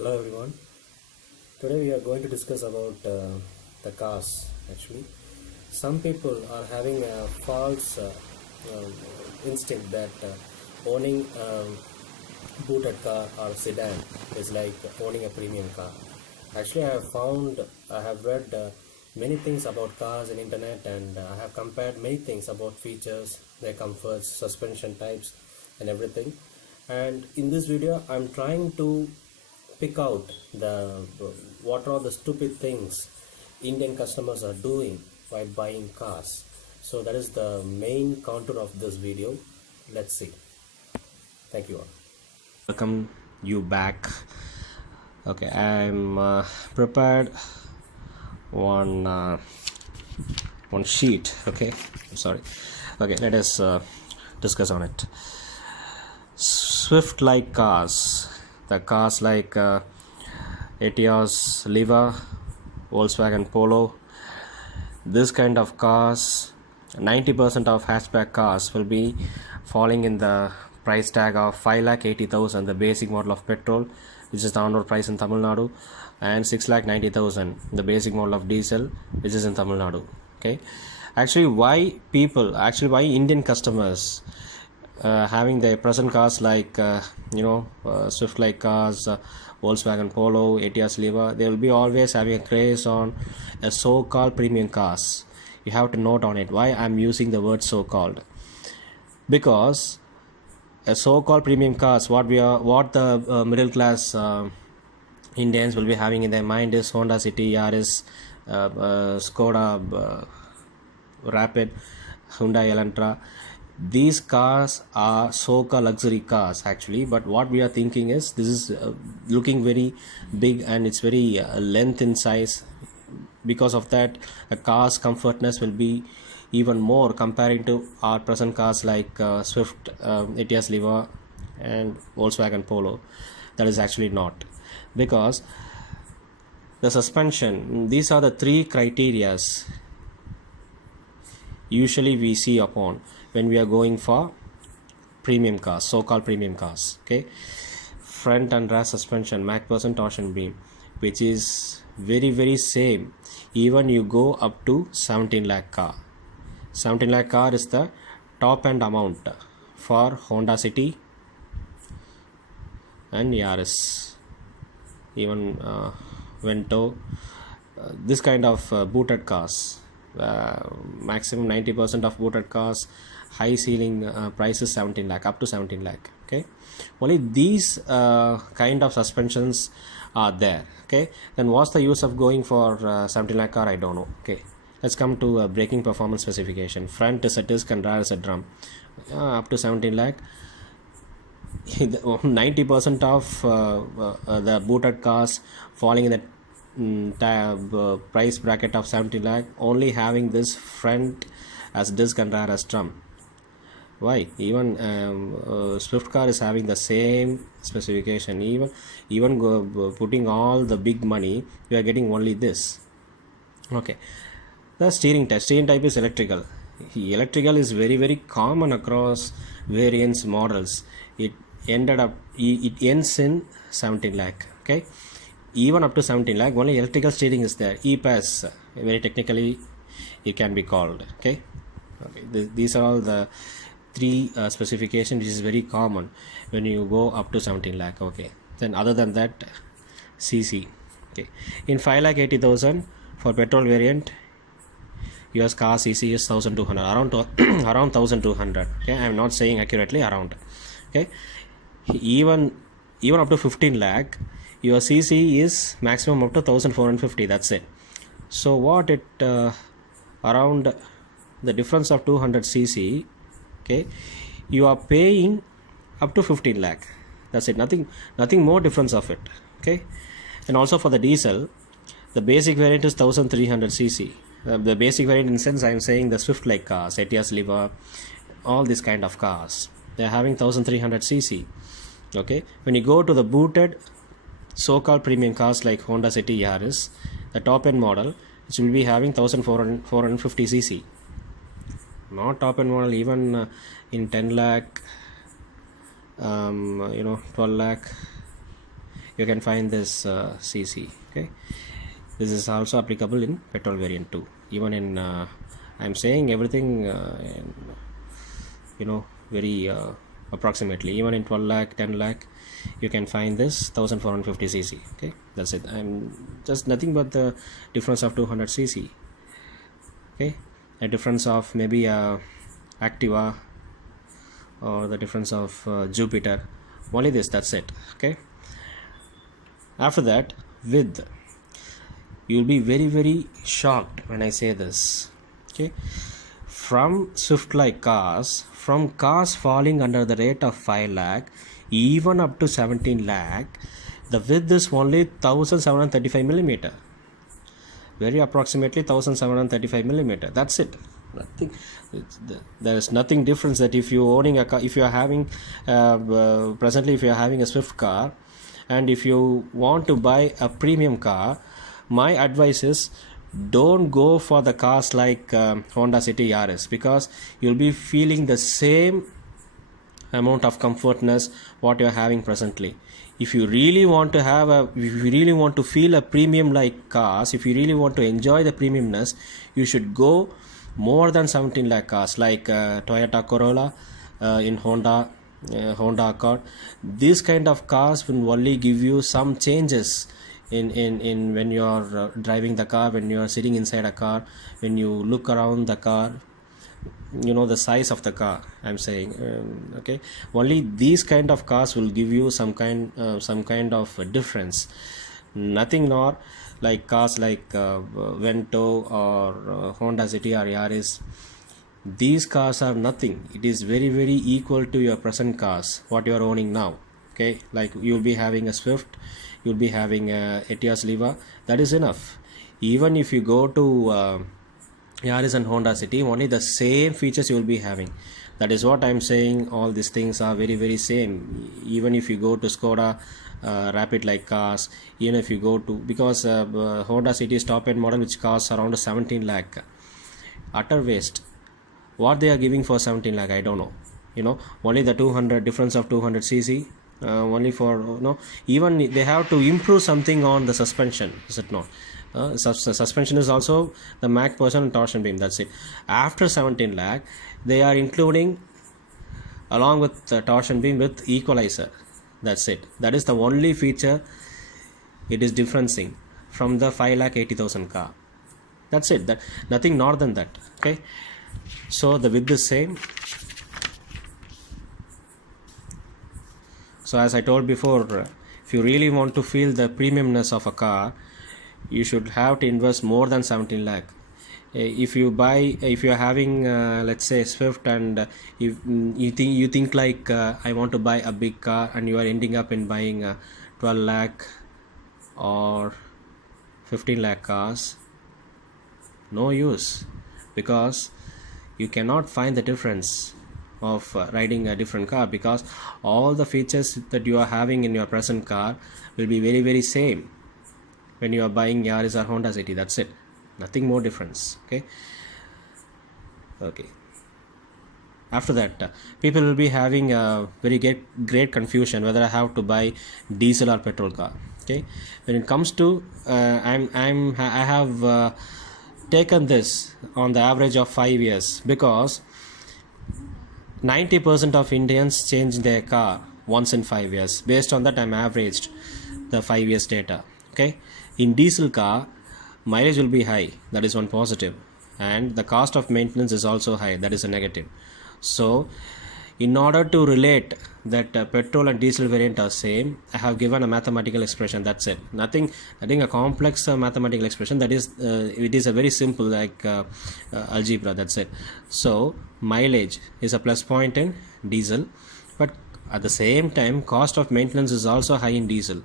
Hello everyone. Today we are going to discuss about the cars. Actually, some people are having a false instinct that owning a booted car or sedan is like owning a premium car. Actually, I have read many things about cars in internet, and I have compared many things about features, their comforts, suspension types, and everything. And in this video, I'm trying to pick out the what are the stupid things Indian customers are doing while buying cars. So that is the main contour of this video. Let's see. Thank you all. Welcome you back. Okay, I'm prepared one one sheet. Okay, I'm sorry. Okay, let us discuss on it. Swift like cars, the cars like Etios, Liva, Volkswagen Polo, this kind of cars, 90% of hatchback cars will be falling in the price tag of 5,80,000, the basic model of petrol, which is the on-road price in Tamil Nadu, and 6,90,000, the basic model of diesel, which is in Tamil Nadu. Okay, actually why Indian customers having their present cars like Swift like cars, Volkswagen Polo, Etios Liva, they will be always having a craze on a so-called premium cars. You have to note on it why I'm using the word so-called, because a so-called premium cars, what the middle class Indians will be having in their mind is Honda City, Yaris, Skoda Rapid, Hyundai Elantra. These cars are so-called luxury cars actually, but what we are thinking is this is looking very big and it's very length in size. Because of that, a car's comfortness will be even more comparing to our present cars like Swift, Etios Liva and Volkswagen Polo. That is actually not, because the suspension, these are the three criterias usually we see upon when we are going for premium cars, so-called premium cars. Okay, front and rear suspension, MacPherson torsion beam, which is very same. Even you go up to 17 lakh car. 17 lakh car is the top end amount for Honda City and Yaris, even Vento, this kind of booted cars. Maximum 90% of booted cars, high ceiling price is 17 lakh, up to 17 lakh. Okay, only these kind of suspensions are there. Okay, then what's the use of going for 17 lakh car? I don't know. Okay, let's come to braking performance specification. Front is a disc and rear is a drum. Up to 17 lakh. 90% of the booted cars falling in the price bracket of 70 lakh, only having this front as disc and rear as drum. Why? Even Swift car is having the same specification. Even putting all the big money, we are getting only this. Okay, the steering type is electrical. Electrical is very common across variants models. It ends in 17 lakh. Okay, even up to 17 lakh, only electrical steering is there. E-pass, very technically it can be called. Okay, these are all the three specifications which is very common when you go up to 17 lakh. Okay, then other than that, CC. Okay, in 5,80,000 for petrol variant, US car CC is 1200, around 1200. Okay, I am not saying accurately, around. Okay, even up to 15 lakh, your CC is maximum up to 1450. That's it. So what it around the difference of 200 cc, okay, you are paying up to 15 lakh. That's it. Nothing more difference of it. Okay, and also for the diesel, the basic variant is 1300 cc. The basic variant, in sense I am saying the Swift like cars, Etios Liva, all these kind of cars, they are having 1300 cc. Okay, when you go to the booted so-called premium cars like Honda City, Yaris, the top end model, which will be having 1450 cc. Not top end model, even in 10 lakh, 12 lakh, you can find this cc. Okay, this is also applicable in petrol variant too. Even in I'm saying everything very approximately. Even in 12 lakh 10 lakh you can find this 1450 cc. Okay, that's it. I'm just nothing but the difference of 200 cc. Okay, a difference of maybe Activa or the difference of Jupiter, only this, that's it. Okay, after that, width, you'll be very very shocked when I say this. Okay, from Swift like cars, from cars falling under the rate of 5 lakh even up to 17 lakh, the width is only 1735 millimeter, very approximately 1735 millimeter. That's it. Nothing. There is nothing difference that if you owning a car, if you are having presently if you are having a Swift car, and if you want to buy a premium car, my advice is don't go for the cars like Honda City Yaris, because you'll be feeling the same amount of comfortness what you are having presently. If you really want to have if you really want to feel a premium like cars, if you really want to enjoy the premiumness, you should go more than 17 lakh cars like Toyota Corolla, in Honda Accord. These kind of cars will only give you some changes in when you are driving the car, when you are sitting inside a car, when you look around the car, the size of the car I'm saying. Okay, only these kind of cars will give you some kind of difference. Nothing nor like cars like Vento or Honda City or Yaris. These cars are nothing. It is very very equal to your present cars what you are owning now. Okay, like you'll be having a Swift, you'll be having a Etios Liva, that is enough. Even if you go to Yaris and Honda City, only the same features you will be having. That is what I'm saying. All these things are very very same. Even if you go to Skoda Rapid like cars, even if you go to, because Honda City is top end model which costs around 17 lakh, utter waste. What they are giving for 17 lakh, I don't know. Only the 200 difference of 200 cc, only for even they have to improve something on the suspension, is it not? Suspension is also the Mach person and torsion beam, that's it. After 17 lakh they are including along with the torsion beam with equalizer, that's it. That is the only feature it is differencing from the 5,80,000 car, that's it. That nothing more than that. Okay, so the width is same. So as I told before, if you really want to feel the premiumness of a car, you should have to invest more than 17 lakh. If you are having let's say Swift, and if you think like I want to buy a big car, and you are ending up in buying 12 lakh or 15 lakh cars, no use, because you cannot find the difference of riding a different car, because all the features that you are having in your present car will be very very same when you are buying Yaris or Honda City. That's it, nothing more difference. Okay, after that people will be having a very great confusion whether I have to buy diesel or petrol car. Okay, when it comes to I have taken this on the average of 5 years, because 90% of Indians change their car once in 5 years. Based on that, I'm averaged the 5 years data. Okay, in diesel car mileage will be high, that is one positive, and the cost of maintenance is also high, that is a negative. So in order to relate that petrol and diesel variant are same, I have given a mathematical expression, that's it. Nothing a complex mathematical expression, that is it is a very simple like algebra, that's it. So mileage is a plus point in diesel, but at the same time cost of maintenance is also high in diesel,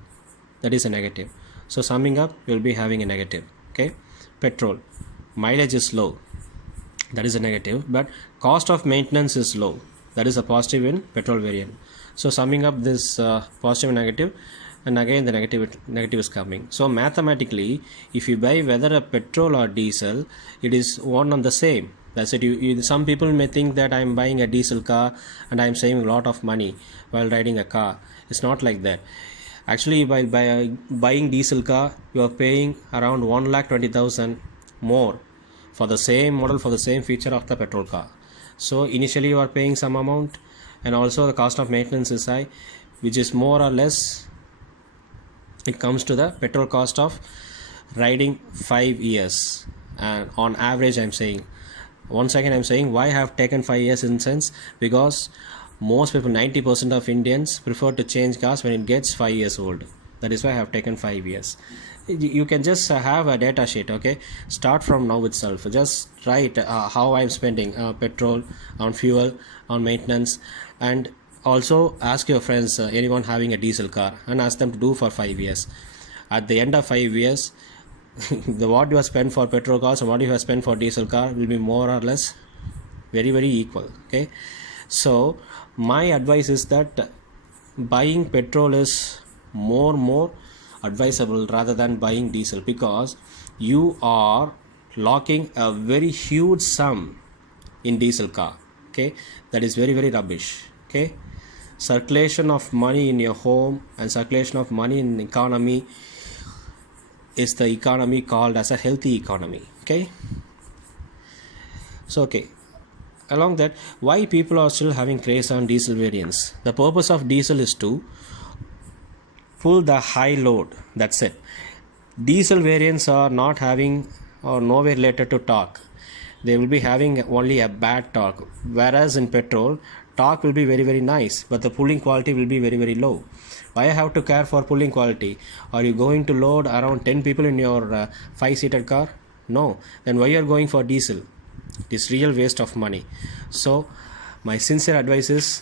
that is a negative. So summing up, you'll be having a negative. Okay, petrol mileage is low, that is a negative, but cost of maintenance is low, that is a positive in petrol variant. So summing up this positive and negative, and again the negative is coming. So mathematically, if you buy whether a petrol or diesel, it is one on the same. That's it. Some people may think that I'm buying a diesel car and I'm saving a lot of money while riding a car. It's not like that. Actually, while buying diesel car, you are paying around 1,20,000 more for the same model, for the same feature of the petrol car. So initially you are paying some amount, and also the cost of maintenance is high, which is more or less, it comes to the petrol cost of riding 5 years. And on average, I'm saying, once again I'm saying, why I have taken 5 years in sense, because most people, 90% of Indians, prefer to change cars when it gets 5 years old. That is why I have taken 5 years. You can just have a data sheet, okay? Start from now itself. Just write how I'm spending petrol, on fuel, on maintenance, and also ask your friends, anyone having a diesel car, and ask them to do for 5 years. At the end of 5 years, what you have spent for petrol cars and what you have spent for diesel car will be more or less very equal, okay? So my advice is that buying petrol is more advisable rather than buying diesel, because you are locking a very huge sum in diesel car, okay? That is very rubbish, okay? Circulation of money in your home and circulation of money in the economy is the economy called as a healthy economy, okay? So okay, along that, why people are still having craze on diesel variants? The purpose of diesel is to pull the high load, that's it. Diesel variants are not having or nowhere related to torque. They will be having only a bad torque, whereas in petrol, torque will be very nice, but the pulling quality will be very low. Why I have to care for pulling quality? Are you going to load around 10 people in your 5-seated car? No. Then why you are going for diesel? It is real waste of money. So my sincere advice is,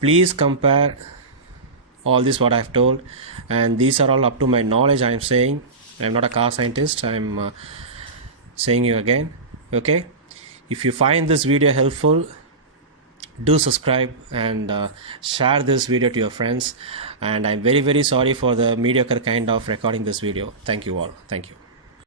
please compare all this what I have told, and these are all up to my knowledge. I am saying, I am not a car scientist. I am saying you again, okay? If you find this video helpful, do subscribe and share this video to your friends. And I'm very sorry for the mediocre kind of recording this video. Thank you all. Thank you.